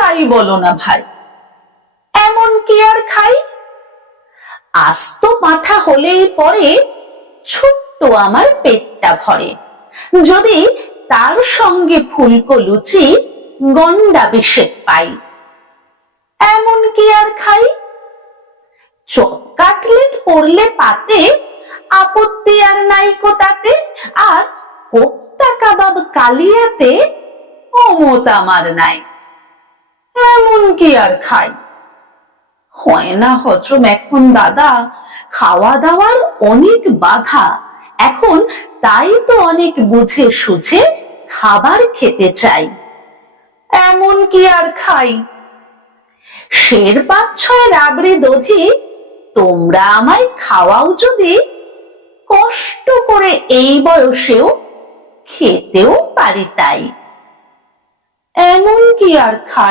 যাই বলো না ভাই, এমন কি আর খাই? আস্ত পাঁঠা হলেই পরে ছোট্ট আমার পেটটা ভরে, যদি তার সঙ্গে ফুলকো লুচি গন্ডা বিশেক পাই। এমন কি আর খাই? চপ কাটলেট পড়লে পাতে, আপত্তি আর নাইকো তাতে, আর কোপ্তা কাবাব কালিয়াতে অমত আমার নাই। এমন কি আর খাই? হয় না হজম এখন দাদা, খাওয়া দাওয়ার অনেক বাধা, এখন তাই তো অনেক বুঝে সুঝে খাবার খেতে চাই। এমন কি আর খাই? শের ৫-৬ রাবড়ি দধি তোমরা আমায় খাওয়াও যদি, কষ্ট করে এই বয়সেও খেতেও পারি তাই। এমন কি আর খাই?